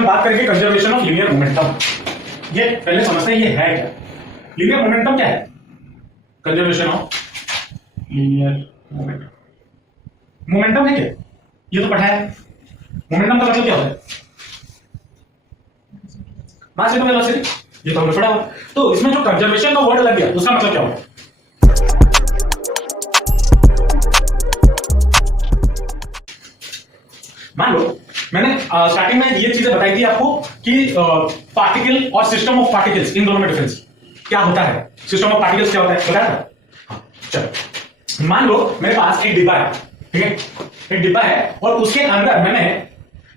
हम बात करेंगे कंजर्वेशन ऑफ लीनियर मोमेंटम। ये पहले समझते हैं ये है क्या। लीनियर मोमेंटम क्या है? Conservation of linear momentum. Momentum है क्या? ये तो पढ़ा है। मोमेंटम का मतलब क्या होता है? मास इनटू वेलोसिटी, ये तो हमने पढ़ा हुआ। तो इसमें जो कंजर्वेशन का वर्ड लग गया उसका मतलब क्या होता है? मान लो मैंने स्टार्टिंग में ये चीजें बताई थी आपको कि पार्टिकल और सिस्टम ऑफ पार्टिकल्स, इन दोनों में डिफरेंस क्या होता है। सिस्टम ऑफ पार्टिकल्स क्या होता है बताया था। हाँ, चलो मान लो मेरे पास एक डिब्बा है, ठीक है, एक डिब्बा है और उसके अंदर मैंने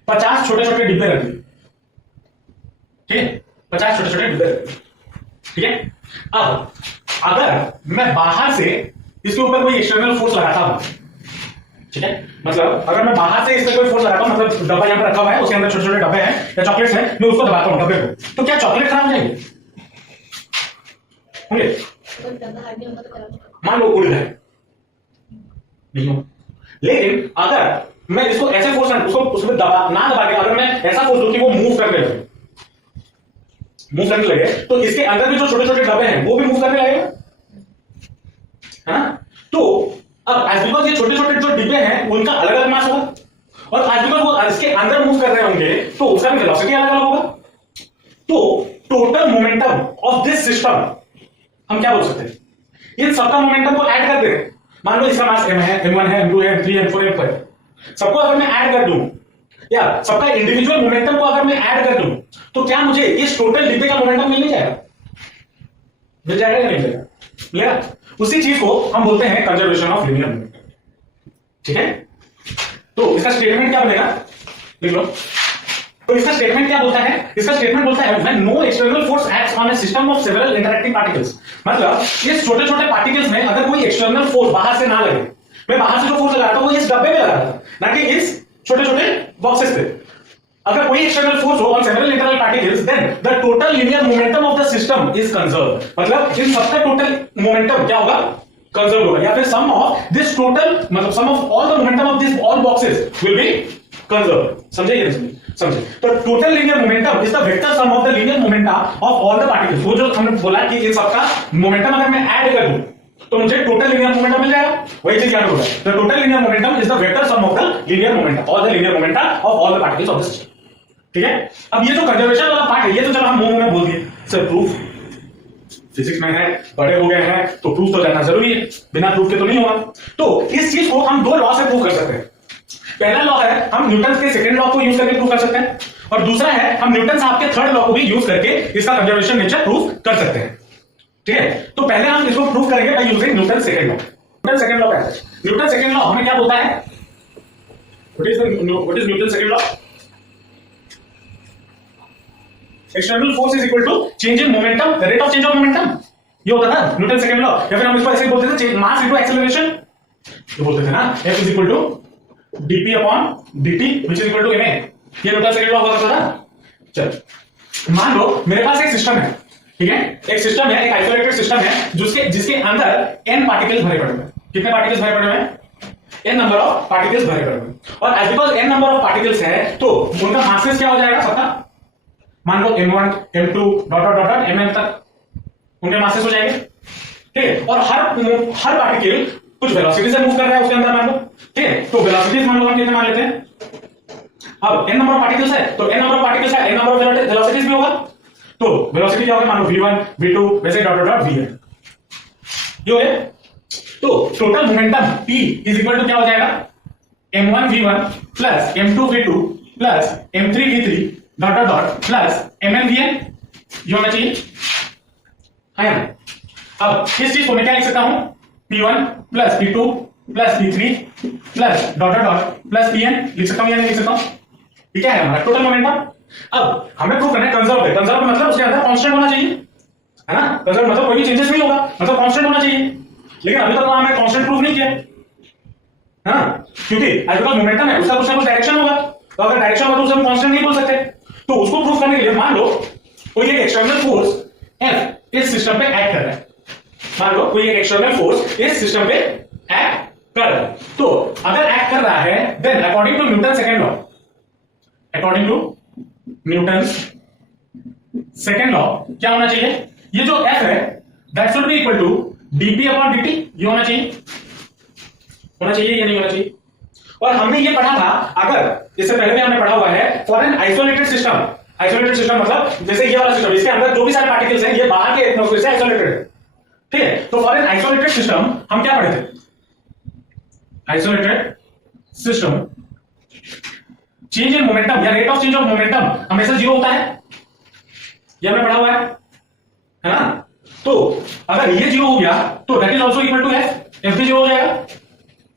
50 छोटे छोटे डिब्बे रख दिए, ठीक है, 50 छोटे छोटे डिब्बे रख दिए, ठीक है। अब अगर मैं बाहर से इसके ऊपर कोई एक्सटर्नल फोर्स लगाता हूं, ठीक है, मतलब अगर मैं बाहर से इसमें कोई फोर्स लगाता हूं, मतलब डब्बा यहां पर रखा हुआ है, उसके अंदर छोटे छोटे डब्बे हैं या चॉकलेट्स हैं, मैं उसको दबाता हूं डब्बे को, तो क्या चॉकलेट खराब हो जाएगी? होंगे? मान लो उड़ गए, नहीं हो। लेकिन अगर मैं इसको ऐसे फोर्स उसको उसमें दबा ना दबा के अगर मैं ऐसा फोर्स दूं कि वो मूव करने लगे, तो इसके अंदर भी जो छोटे छोटे डब्बे हैं वो भी मूव करने लगेगा, है ना। तो अब एज बिकॉज ये छोटे छोटे जो डिब्बे हैं उनका अलग अलग मास होगा, और एज बिकॉज वो इसके अंदर मूव कर रहे होंगे तो उसका भी वेलोसिटी अलग अलग होगा। तो total momentum of this system हम क्या बोल सकते हैं? इन सबका मोमेंटम को ऐड कर दें। मान लो इसका मास m है, m1 है, m2 है, m3 है, m4 है, m5 है, सबको अगर मैं ऐड कर दूं या सबका इंडिविजुअल मोमेंटम को अगर मैं ऐड कर दूं तो क्या मुझे इस टोटल डिब्बे का मोमेंटम मिल जाएगा? मिल जाएगा या नहीं मिलेगा? मिलेगा। उसी चीज को हम बोलते हैं कंजर्वेशन ऑफ लीनियर मोमेंटम, ठीक है। तो इसका स्टेटमेंट क्या बनेगा, देख लो। तो इसका स्टेटमेंट क्या बोलता है? इसका स्टेटमेंट बोलता है when no external force acts on a system of several interacting particles, मतलब इस छोटे छोटे पार्टिकल्स में अगर कोई एक्सटर्नल फोर्स बाहर से ना लगे, मैं बाहर से जो फोर्स लगाता हूं वो इस डब्बे में लगाता था ना कि इस छोटे छोटे बॉक्सेस पे। अगर कोई एक्सटर्नल फोर्स हो on several internal particles then the total linear momentum of the system is conserve, मतलब इन सबका टोटल मोमेंटम क्या होगा? कंजर्व होगा, या फिर सम ऑफ दिस टोटल, मतलब sum of all the momentum of this all boxes will be conserve. समझे ये? समझे? तो total linear momentum is the vector sum of the linear momenta of all the particles. वो जो हमने बोला कि इन सबका मोमेंटम अगर मैं ऐड कर दूं तो मुझे टोटल लीनियर मोमेंटम मिल जाएगा। वही चीज याद होगा, the total linear momentum is the vector sum of the linear momenta, all the linear momenta of all the particles of the system, ठीक है। अब ये जो कंजर्वेशन वाला पार्ट है ये तो चलो हम मुंह में बोल दिए, सर प्रूफ फिजिक्स में है, बड़े हो गए हैं तो प्रूफ तो जानना जरूरी है, बिना प्रूफ के तो नहीं होगा। तो इस चीज को हम दो लॉ से प्रूव कर सकते हैं। पहला लॉ है हम न्यूटन के सेकंड लॉ को यूज करके प्रूव कर सकते हैं, और दूसरा है हम न्यूटन साहब के थर्ड लॉ को भी यूज करके इसका कंजर्वेशन नेचर प्रूव कर सकते हैं, ठीक है। तो पहले हम इसको प्रूव करेंगे by using Newton second law. Newton second law क्या है? न्यूटन सेकंड लॉ हमें क्या बोलता है? What is Newton second law? External force is equal to change in momentum, rate of change of momentum, ये होता था न्यूटन सेकंड लॉ। या फिर हम इसको ऐसे बोलते थे मास इनटू एक्सेलरेशन, तो बोलते थे ना F is equal to dp upon dt which is equal to ma। ये न्यूटन सेकंड लॉ हुआ करता था। चल मान लो मेरे पास एक सिस्टम है, ठीक है, एक सिस्टम है, एक आइसोलेटेड सिस्टम है जिसके अंदर n पार्टिकल्स भरे पड़े हैं। कितने पार्टिकल्स भरे पड़े हैं? n नंबर ऑफ पार्टिकल्स भरे पड़े हैं, और as because n number of particles है तो उनका मासेस क्या हो जाएगा सबका? मान लो m1 m2 dot dot dot mn तक उनके मासेस हो जाएंगे, ठीक है। और हर पार्टिकल कुछ वेलोसिटी से मूव कर रहा है उसके अंदर, मान लो, ठीक है। तो वेलोसिटीज मान लो हम कितने मान लेते हैं? अब n नंबर ऑफ पार्टिकल्स है तो n नंबर ऑफ पार्टिकल्स है, n नंबर ऑफ वेलोसिटीज भी होगा, तो वेलोसिटी क्या होगा? मान लो v1 v2 वैसे डॉट डॉट डॉट vn, ये हो गया। तो total momentum p is equal to क्या हो जाएगा? m1 v1 plus m2 v2 plus m3 v3 dot dot dot plus mn vn, ये होना चाहिए, है ना। अब इस चीज को मैं क्या लिख सकता हूं? p1 plus p2 plus p3 plus dot dot dot plus pn लिख सकता हूं या नहीं लिख सकता हूं? ये क्या है हमारा टोटल मोमेंटम। अब हमें प्रूव करना है कंजर्व है। कंजर्व मतलब उसके अंदर कांस्टेंट होना चाहिए, है ना। कंजर्व मतलब कोई भी चेंजेस नहीं होगा, मतलब कांस्टेंट होना चाहिए। लेकिन अभी तक हमें कांस्टेंट प्रूव नहीं किया, है ना, क्योंकि एज बिकॉज मोमेंटम है उसका कुछ ना कुछ डायरेक्शन होगा, तो अगर डायरेक्शन होगा तो उसे हम कांस्टेंट नहीं बोल सकते। तो उसको प्रूव करने के लिए मान लो कोई एक एक्सटर्नल फोर्स F इस सिस्टम पे एक्ट कर रहा है, मान लो कोई एक एक्सटर्नल फोर्स इस सिस्टम पे एक्ट कर रहा है। तो अगर एक्ट कर रहा है then according to Newton second law, according to Newton second law क्या होना चाहिए, ये जो F है that should be equal to dp upon dt, ये होना चाहिए या नहीं होना चाहिए। और हमने ये पढ़ा था, अगर इससे पहले भी हमने पढ़ा हुआ है, फॉर एन आइसोलेटेड सिस्टम मतलब जैसे ये वाला सिस्टम, इसके अंदर जो भी सारे पार्टिकल्स हैं ये बाहर के एटमॉस्फेयर से आइसोलेटेड है, ठीक है। तो फॉर एन आइसोलेटेड सिस्टम हम क्या पढ़े थे, isolated system change in momentum या rate of change of momentum हमेशा जीरो होता है, ये हमने पढ़ा हुआ है ना। तो अगर ये जीरो हो गया तो that is also equal to F भी जीरो हो जाएगा,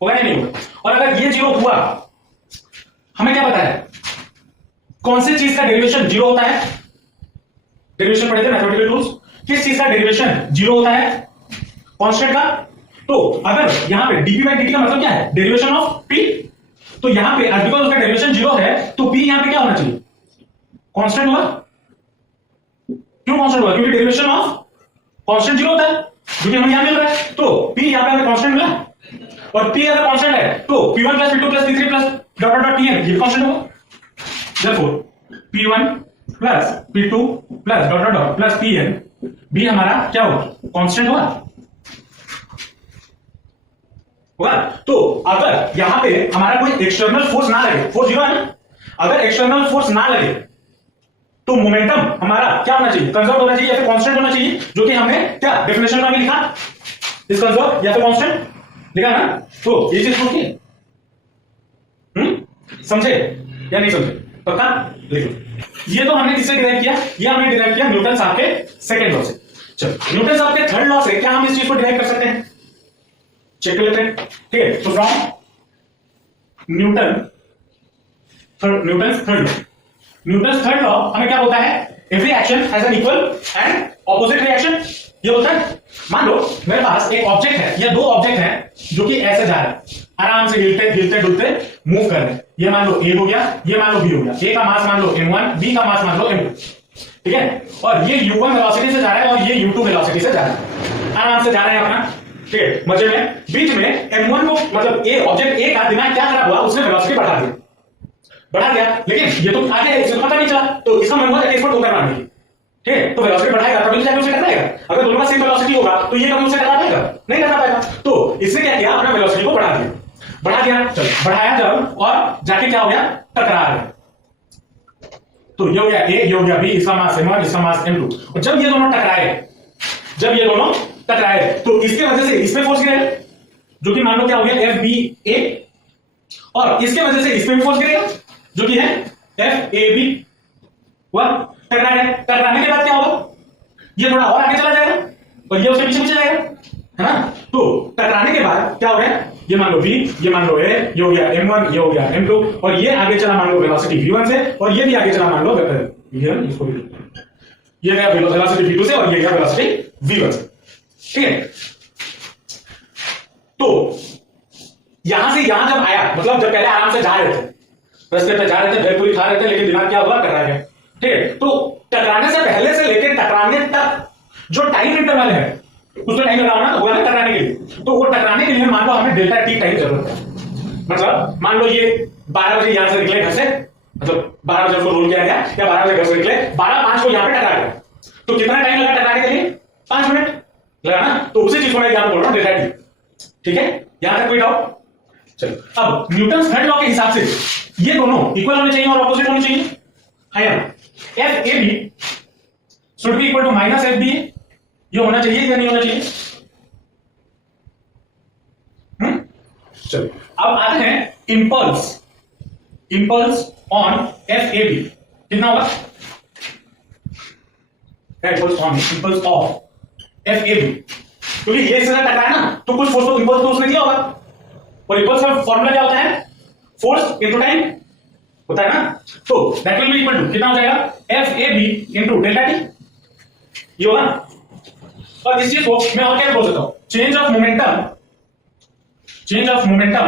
होगा या नहीं होगा। और अगर ये जीरो हुआ, हमें क्या पता है कौन सी चीज का डेरिवेशन जीरो होता है, डेरिवेशन पढ़े थे मैथमेटिकल टूल्स, किस चीज का डेरिवेशन जीरो होता है, कांस्टेंट का। तो अगर यहां पे dp बाई dt का मतलब क्या है, डेरिवेशन ऑफ p, तो यहां पे बिकॉज उसका डेरिवेशन जीरो है तो p यहां पे क्या होना चाहिए, कांस्टेंट हुआ। क्यों कांस्टेंट हुआ, क्योंकि डेरिवेशन ऑफ कांस्टेंट जीरो होता है, जो कि हमें यहां मिल रहा है। तो p यहां पे हमें कांस्टेंट मिला, और p अगर कांस्टेंट है तो p1 plus p2 plus p3 plus dot dot dot pn ये कांस्टेंट होगा। therefore p1 plus p2 plus dot dot dot plus pn भी हमारा क्या होगा, कांस्टेंट होगा। तो अगर यहां पे हमारा कोई एक्सटर्नल फोर्स ना लगे, फोर्स जीरो है ना, अगर एक्सटर्नल फोर्स ना लगे तो मोमेंटम हमारा क्या होना चाहिए, कंजर्व होना चाहिए या फिर कांस्टेंट होना चाहिए, जो कि हमने क्या डेफिनेशन में भी लिखा, इस कंजर्व या फिर कांस्टेंट लिखा ना। तो ये चीज सोचिए, समझे या नहीं समझे, पक्का लिखो। ये तो हमने किससे डिराइव किया, ये हमने डिराइव किया न्यूटन साहब के सेकंड लॉ से। चलो न्यूटन साहब के थर्ड लॉ से क्या हम इस चीज को डिराइव कर सकते हैं, चेक कर लेते हैं, ठीक है। तो फ्रॉम न्यूटन थर्ड लॉ हमें क्या बोलता है, every action has an equal and opposite reaction. ये बोलता है, मान लो मेरे पास एक ऑब्जेक्ट है या दो ऑब्जेक्ट हैं जो कि ऐसे जा रहे हैं, आराम से हिलते डुलते मूव कर रहे हैं। ये मान लो A हो गया, ये मान लो B हो गया। A का मास मान लो m1, B का मास मान लो m2, ठीक है। और ये u1 वेलोसिटी से जा रहा है और ये u2 वेलोसिटी से जा रहा है, आराम से जा रहे हैं अपना, ठीक है, मजे में। बीच में m1 को मतलब A ऑब्जेक्ट A का दिमाग क्या खराब हुआ, उसने वेलोसिटी बढ़ा दिया, लेकिन ये तो आगे है, इसे पता नहीं चला, तो इसका मतलब है एक्सपर्ट होकर मारने की, ठीक है। तो वेलोसिटी बढ़ाएगा तभी जाके उसे टकराएगा। अगर दोनों का सेम वेलोसिटी होगा तो ये कभी उसे टकरा पाएगा, नहीं टकरा पाएगा। तो इसने क्या किया, अपना वेलोसिटी को बढ़ा दिया, चलो बढ़ाया जब, और जाके क्या हो गया, टकरा गया। तो ये हो गया A, ये हो गया B, इसका मास m1, इसका मास m2। और जब ये दोनों टकराए तो इसके वजह से इसमें फोर्स गिरेगा, जो कि मान लो क्या हो गया FBA, और इसके वजह से इसमें भी फोर्स गिरेगा जो कि है FAB। टकराने के बाद क्या होगा, ये थोड़ा और आगे चला जाएगा और ये उसके पीछे जाएगा, है ना। तो टकराने के बाद क्या हो गया, ये मान लो B, ये मान लो A, ये हो गया m1, ये हो गया m2, और ये आगे चला मान लो वेलोसिटी v1 से, और ये भी आगे चला मान लो ये गया वेलोसिटी v2 से, और ये गया वेलोसिटी v1 से, ठीक है। तो यहां से यहां जब आया, मतलब जब पहले आराम से जा रहे थे, रास्ते पे जा रहे थे, भेलपुरी खा रहे थे, लेकिन दिमाग क्या हुआ, टकरा गया, ठीक है। तो टकराने से पहले से लेकर टकराने तक जो टाइम इंटरवल है, उसमें टाइम लगाना हुआ ना टकराने के लिए, तो वो टकराने के लिए मान लो हमें डेल्टा टी टाइम जरूरत है। मतलब मान लो ये 12 बजे यहां से निकले घर से, मतलब 12 बजे उसको रोल किया गया, या 12 बजे घर से निकले, 12:05 को यहां पे टकरा गया, तो कितना टाइम लगा टकराने के लिए, 5 मिनट लगा ना। तो उसी चीज को मैं यहां बोल रहा हूं, डेल्टा टी, ठीक है। यहां तक कोई डाउट, चलो। अब न्यूटन थर्ड लॉ के हिसाब से ये दोनों इक्वल होने चाहिए और ऑपोजिट होने चाहिए, है ना। FAB should be equal to minus FBA, ये होना चाहिए या नहीं होना चाहिए। चलो अब आते हैं इंपल्स ऑन FAB, कितना होगा, इंपल्स ऑफ FAB, क्योंकि ये इससे टकराया ना, तो कुछ फोर्स तो इंपल्स तो उसने दिया होगा, और इंपल्स का फॉर्मूला क्या होता है, फोर्स इनटू टाइम होता है ना। तो that will be equal to कितना हो जाएगा, FAB इनटू डेल्टा टी, ये होगा। और इस चीज को मैं और क्या बोल सकता हूं, change of momentum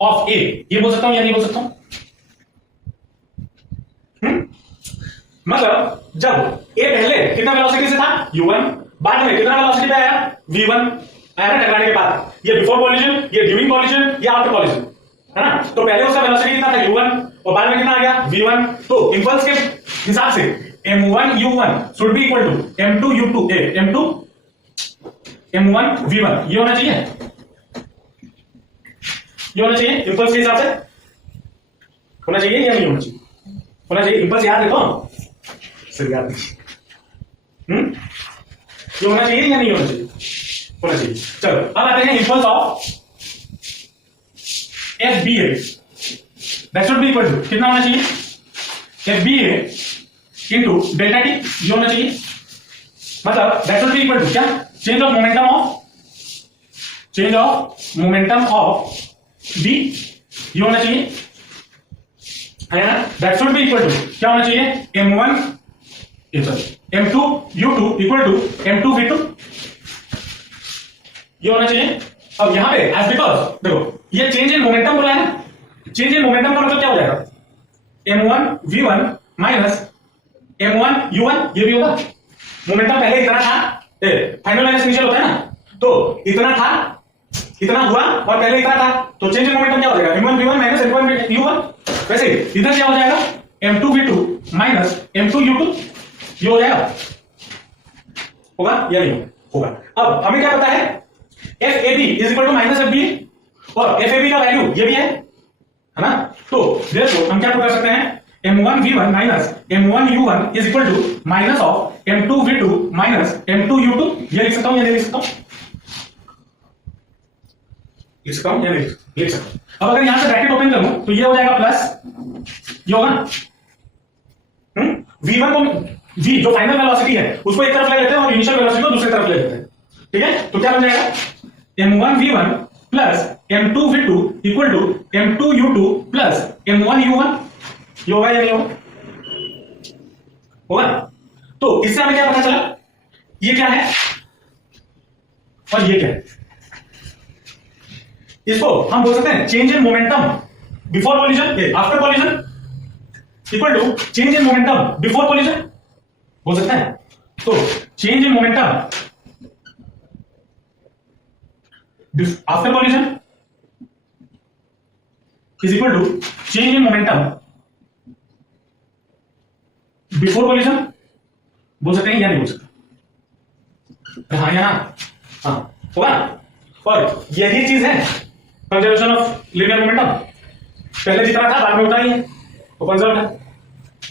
of A, ये बोल सकता हूं या नहीं बोल सकता हूं। मतलब जब A पहले कितना वेलोसिटी से था, u1, बाद में कितना वेलोसिटी पे आया, v1 आया ना टकराने के बाद। ये बिफोर कॉलिजन, ये ड्यूरिंग कॉलिजन, ये आफ्टर कॉलिजन, है ना। तो पहले उसका वेलोसिटी कितना था, u1, और बाद में कितना आ गया v1। तो इंपल्स के हिसाब से m1 u1 should be equal to m2 u2 m2 m1 v1 ये होना चाहिए, ये होना चाहिए इंपल्स के हिसाब से, होना चाहिए या नहीं होना चाहिए? होना चाहिए। इंपल्स याद रखो सर, याद ये होना चाहिए या नहीं होना चाहिए? होना चाहिए। चलो अब आते हैं impulse of FBA, that should be equal to कितना होना चाहिए? FBA इनटू डेल्टा टी, ये होना चाहिए। मतलब that should be equal to क्या? Change of momentum of B, ये होना चाहिए है ना। That should be equal to क्या होना चाहिए? m1 m2 u2 equal to m2 v2, ये होना चाहिए। अब यहां पे एज बिकॉज देखो ये चेंज इन मोमेंटम बोला है ना, चेंज इन मोमेंटम का मतलब क्या हो जाएगा? m1 v1 minus m1 u1, ये भी होगा। मोमेंटम पहले इतना था, फाइनल माइनस इनिशियल होता है ना, तो इतना था, इतना हुआ और पहले इतना था, तो चेंज इन मोमेंटम क्या हो जाएगा? m1 v1 minus m1 u1। वैसे इधर क्या हो जाएगा? m2 v2 minus m2 u2, ये हो जाएगा। होगा या नहीं होगा? अब हमें क्या पता है? FAB is equal to minus FBA, और FAB का वैल्यू ये भी है ना। तो देखो हम क्या कर सकते हैं? m1 v1 minus m1 u1 is equal to minus of m2 v2 minus m2 u2, ये लिख सकता हूं या नहीं लिख सकता हूं? लिख सकता हूं या नहीं लिख सकता हूं? अब अगर यहां से ब्रैकेट ओपन करूं तो ये हो जाएगा प्लस, ये होगा v1 को v जो फाइनल वेलोसिटी है उसको एक तरफ ले लेते हैं और इनिशियल वेलोसिटी को दूसरी तरफ ले लेते हैं, ठीक है। तो क्या बन जाएगा? m1 v1 plus m2 v2 equal to m2 u2 plus m1 u1, ये होगा या नहीं होगा? होगा। तो इससे हमें क्या पता चला? ये क्या है और ये क्या है? इसको हम बोल सकते हैं change in momentum before collision, after collision equal to change in momentum before collision, बोल सकते हैं। तो change in momentum after collision is equal to change in momentum before collision, बोल सकते हैं या नहीं बोल सकते? हाँ या हाँ होगा। और यही चीज है कंजर्वेशन ऑफ लीनियर मोमेंटम, पहले जितना था बाद में उतना ही है, तो कंजर्व है,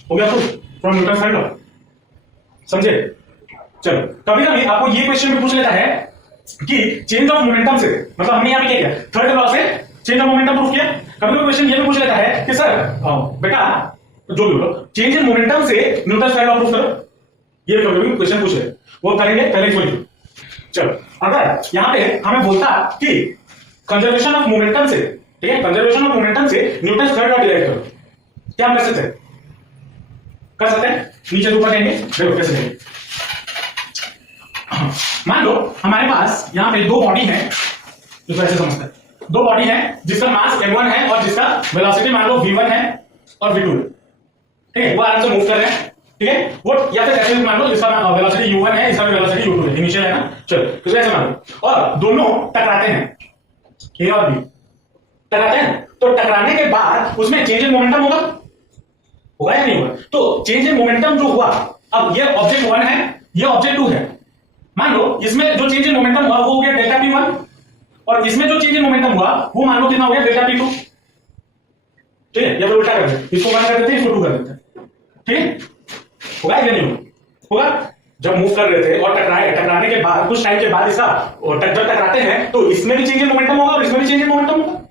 हो गया proof from Newton side law, समझे? चलो कभी कभी आपको ये क्वेश्चन भी पूछ लेता है कि चेंज ऑफ मोमेंटम से, मतलब हमने यहां पे क्या किया? थर्ड लॉ से चेंज ऑफ मोमेंटम प्रूफ किया। कभी कभी क्वेश्चन ये भी पूछ लेता है कि सर बेटा जो भी बोलो चेंज इन मोमेंटम से न्यूटन साइड लॉ प्रूफ करो, ये कभी कभी क्वेश्चन पूछ ले, वो करेंगे पहले बोलिए। चलो अगर यहां पे हमें बोलता कि कंजर्वेशन ऑफ मोमेंटम से, ठीक है, कंजर्वेशन ऑफ मोमेंटम से न्यूटन थर्ड लॉ डिराइव करो, क्या हम कर सकते हैं? कर सकते हैं। नीचे ऊपर कहेंगे, देखो कैसे करेंगे। मान लो हमारे पास यहां पे दो बॉडी है, तो ऐसे समझते हैं, दो बॉडी है जिसका मास m1 है और जिसका वेलोसिटी मान लो v1 है और v2 है, ठीक है, वो आराम से मूव कर रहे हैं, ठीक है। वो या फिर ऐसे मान लो जिसका वेलोसिटी u1 है, इसका वेलोसिटी u2 है, इनिशियल है ना। चलो तो ऐसे मान लो और दोनों टकराते हैं, ए और बी टकराते हैं, तो टकराने के बाद उसमें चेंज इन मोमेंटम होगा, होगा या नहीं होगा? तो चेंज इन मोमेंटम जो हुआ, अब ये ऑब्जेक्ट 1 है, ये ऑब्जेक्ट 2 है, मान लो इसमें जो चेंज इन मोमेंटम हुआ वो हो गया डेल्टा p1 और इसमें जो चेंज इन मोमेंटम हुआ वो मान लो कितना हो गया? डेल्टा p2, ठीक है। या फिर उल्टा कर देते, इसको 1 कर देते हैं, इसको 2 कर देते हैं, ठीक है। होगा या नहीं होगा? जब मूव कर रहे थे और टकराने के बाद कुछ टाइम के बाद इसका जब टकराते हैं तो इसमें भी चेंज इन मोमेंटम होगा और इसमें भी चेंज इन मोमेंटम होगा।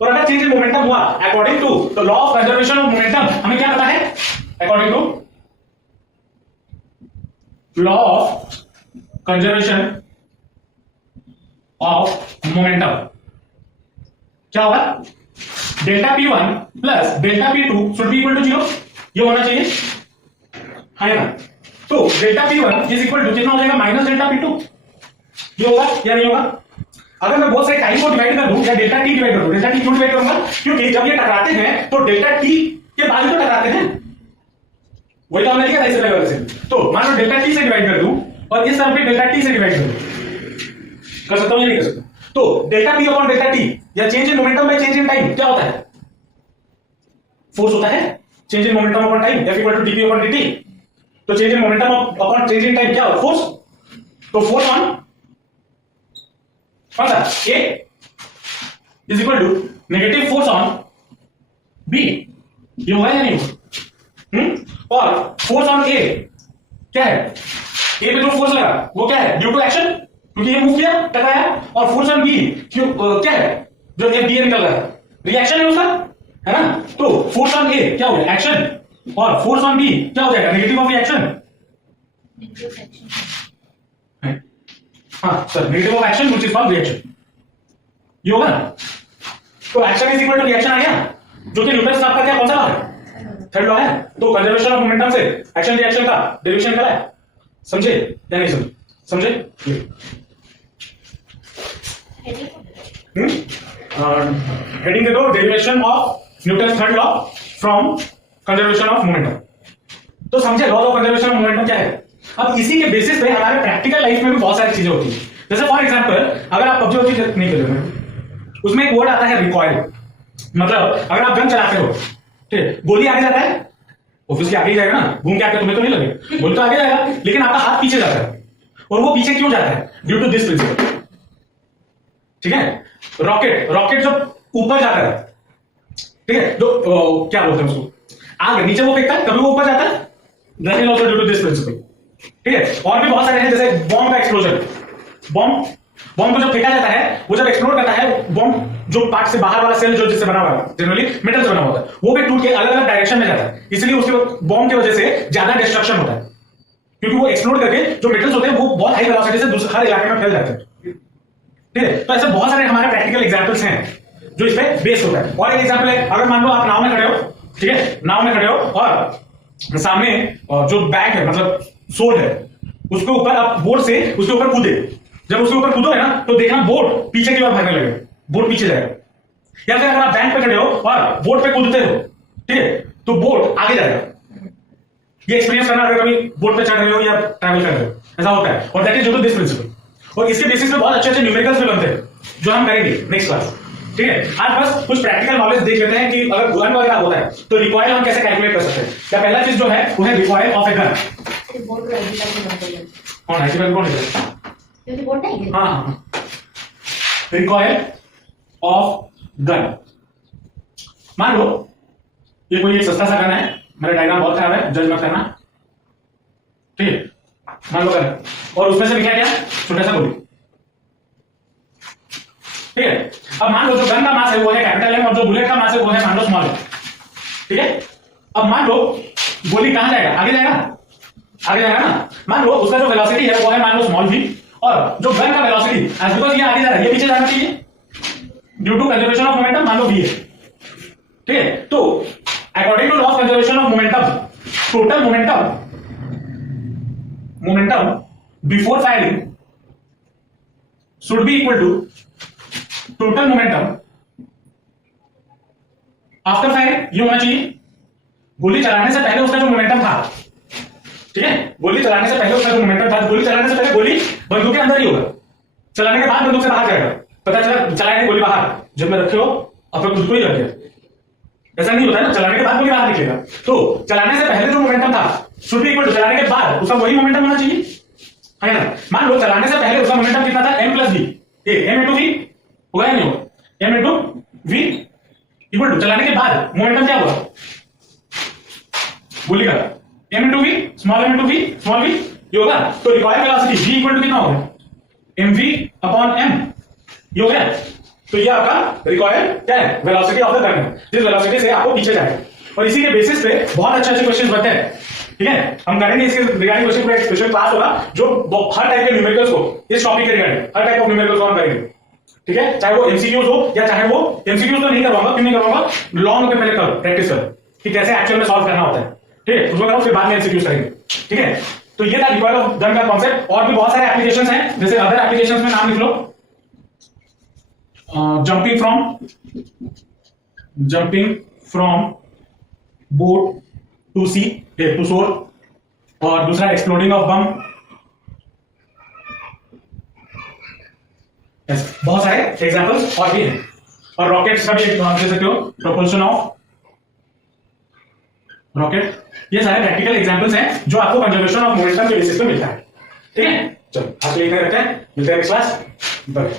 और अगर चेंज इन मोमेंटम हुआ according to the law of conservation of momentum, हमें क्या पता है? According to law of conservation of momentum क्या होगा? Delta p1 plus delta p2 should be equal to 0, ये होना चाहिए, है ना। तो delta p1 is equal to कितना हो जाएगा? माइनस डेल्टा p2, ये होगा या नहीं होगा? अगर मैं बहुत सारे टाइम को डिवाइड कर दूं या डेल्टा t डिवाइड कर दूं, डेल्टा t क्यों डिवाइड करूंगा? क्योंकि जब ये टकराते हैं तो डेल्टा t के बाद ही तो टकराते हैं, वही तो हमने लिखा था इससे पहले वाले से। तो मान लो डेल्टा t से डिवाइड कर दूं और इस तरफ पे डेल्टा t से डिवाइड कर दूं, कर सकता हूं या नहीं कर सकता? तो delta p upon delta t या change in momentum by change in time क्या होता है? फोर्स होता है change in momentum upon time, F equal to dp upon dt। तो change in momentum upon change in time क्या होगा? Force. तो फोर्स ऑन कौन सा A is equal to negative force on B। ये होगा या नहीं होगा? और फोर्स ऑन A क्या है? A पे जो फोर्स लगा वो क्या है? ड्यू टू एक्शन, क्योंकि ये मूव किया टकराया। और फोर्स ऑन B क्या है? जो ये B निकल रहा है रिएक्शन है उसका, है ना? तो फोर्स ऑन A क्या हो गया? एक्शन। और फोर्स ऑन B क्या हो जाएगा? Negative of reaction. हाँ sir, negative of action which is called reaction. ये होगा ना? तो action is equal to reaction आ गया, जो कि न्यूटन का क्या कौन सा लॉ है? थर्ड लॉ है। तो कंजर्वेशन ऑफ मोमेंटम से एक्शन रिएक्शन का डेरिवेशन करा है। समझे या नहीं समझे? समझे? हेडिंग दे दो, derivation of Newton third law from conservation of momentum. तो समझे law of conservation of momentum क्या है? अब इसी के बेसिस पे हमारे प्रैक्टिकल लाइफ में भी बहुत सारी चीजें होती है। जैसे फॉर एग्जांपल अगर आप पबजी नहीं खेल रहे, उसमें एक वर्ड आता है रिकॉइल। मतलब अगर आप गन चलाते हो, ठीक है, गोली आगे जाता है, ऑब्वियसली आगे ही जाएगा ना, घूम के आके तुम्हें तो नहीं लगे, गोली तो आगे जाएगा, लेकिन आपका हाथ पीछे जाता है। और वो पीछे क्यों जाता है? Due to this principle. ठीक है, रॉकेट जब ऊपर जाता है, ठीक है, तो क्या बोलते हैं उसको, आगे नीचे वो फेंकता है, कभी वो ऊपर जाता है, that is also due to this principle. ठीक है, और भी बहुत सारे हैं, जैसे बॉम्ब का एक्सप्लोजन। बॉम्ब को जब फेंका जाता है, वो जब एक्सप्लोड करता है, बॉम्ब जो पार्ट से बाहर वाला सेल जो जिससे बना हुआ है, जनरली मेटल से बना होता है, वो भी टूट के अलग अलग डायरेक्शन में जाता है। इसलिए उसके बॉम्ब की वजह से ज्यादा डिस्ट्रक्शन होता है, क्योंकि वो एक्सप्लोड करके जो मेटल्स होते हैं वो बहुत हाई वेलोसिटी से हर इलाके में फैल जाते हैं। ठीक है, तो ऐसे बहुत सारे हमारे प्रैक्टिकल एग्जांपल्स हैं जो इस पे बेस्ड होता है। और एक एग्जांपल है, अगर मान लो आप नाव में खड़े हो, ठीक है, नाव में खड़े हो और सामने जो बैग है, मतलब सोड है, उसके ऊपर आप बोट से उसके ऊपर कूदे। जब उसके ऊपर कूदो है ना, तो देखना बोट पीछे की ओर भागने लगे, बोट पीछे जाएगा। या फिर अगर आप बैंक पे खड़े हो और बोट पे कूदते हो, ठीक है, तो बोट आगे जाएगा। ये एक्सपीरियंस करना, अगर कभी बोट पे चढ़ रहे हो या ट्रैवल कर रहे हो, ऐसा होता है। और that is due to this principle. और इसके बेसिस पे बहुत अच्छे अच्छे न्यूमेरिकल्स भी बनते हैं, जो हम करेंगे नेक्स्ट क्लास। ठीक है, आज बस कुछ प्रैक्टिकल नॉलेज देख लेते हैं कि अगर गन वगैरह होता है तो रिकॉइल हम कैसे कैलकुलेट कर सकते हैं। क्या पहला चीज जो है वो है रिकॉइल ऑफ ए गन। कौन है? कौन है? हाँ, रिकॉइल ऑफ गन। मान लो ये कोई एक सस्ता सा गन है, मेरा डायग्राम बहुत खराब है, जज मत करना। ठीक है, मान लो गन, और उसमें से निकला क्या? छोटा सा गोली। ठीक है, अब मान लो जो गन का मास है वो है कैपिटल एम, और जो बुलेट का मास है वो है मान लो स्मॉल एम। ठीक है, अब मान लो गोली कहां जाएगा? आगे जाएगा, आगे जाएगा ना। मान लो उसका जो वेलोसिटी है वो है मान लो स्मॉल वी, और जो गन का वेलोसिटी एज बिकॉज़ ये आगे जा रहा है, ये पीछे जाना चाहिए due to conservation of momentum, मान लो v है। ठीक है, तो according to law of conservation of momentum, total momentum before firing should be equal to total momentum after firing. ये होना चाहिए गोली चलाने से पहले उसका जो मोमेंटम था। ठीक है, गोली चलाने से पहले उसका जो मोमेंटम था, गोली चलाने से पहले गोली बंदूक के अंदर ही होगा, चलाने के बाद बंदूक से बाहर जाएगा। पता चला चलाने गोली बाहर जब में रखे हो और फिर खुद को ही लग गया, ऐसा नहीं होता है ना, चलाने के बाद गोली बाहर निकलेगा। तो चलाने से पहले जो मोमेंटम था शुड बी इक्वल टू चलाने के बाद उसका वही मोमेंटम होना चाहिए, है ना। मान लो चलाने से पहले उसका मोमेंटम कितना था? m plus v, m into v होगा या नहीं होगा? m into v equal to चलाने के बाद मोमेंटम क्या हुआ गोली का? m into v, small m into v, small v ये होगा। तो required velocity v equal to कितना होगा? mv अपॉन m, ये हो गया। तो ये आपका रिक्वायर्ड क्या है? वेलोसिटी ऑफ द गन, जिस वेलोसिटी से आपको पीछे जाएगा। और इसी के बेसिस पे बहुत अच्छे अच्छे क्वेश्चंस बनते हैं। ठीक है, हम करेंगे इसके रिगार्डिंग क्वेश्चन पर एक स्पेशल क्लास होगा, जो हर टाइप के न्यूमेरिकल्स को, इस टॉपिक के regarding her type of numericals को हम करेंगे। ठीक है, चाहे वो एमसीक्यूज हो या चाहे वो एमसीक्यूज तो नहीं करवाऊंगा, क्यों नहीं करवाऊंगा, लॉन्ग पे पहले करो, प्रैक्टिस करो कि कैसे एक्चुअल में सॉल्व करना होता है। ठीक है, उसको करो, फिर बाद में एमसीक्यूज करेंगे। ठीक है, तो ये था रिकॉइल ऑफ गन का कॉन्सेप्ट। और भी बहुत सारे एप्लीकेशंस हैं, जैसे अदर एप्लीकेशंस में नाम लिख लो, jumping from boat to sea to shore, और दूसरा एक्सप्लोडिंग ऑफ बम। बहुत सारे एग्जांपल्स और भी हैं। और रॉकेट्स का भी दे सकते हो, प्रोपल्शन ऑफ रॉकेट, ये सारे प्रैक्टिकल एग्जांपल्स हैं जो आपको कंजर्वेशन ऑफ मोमेंटम के बेसिस पे मिलता है। ठीक है, चलो आज के लिए इतना रखते हैं, मिलते हैं नेक्स्ट क्लास, बाय।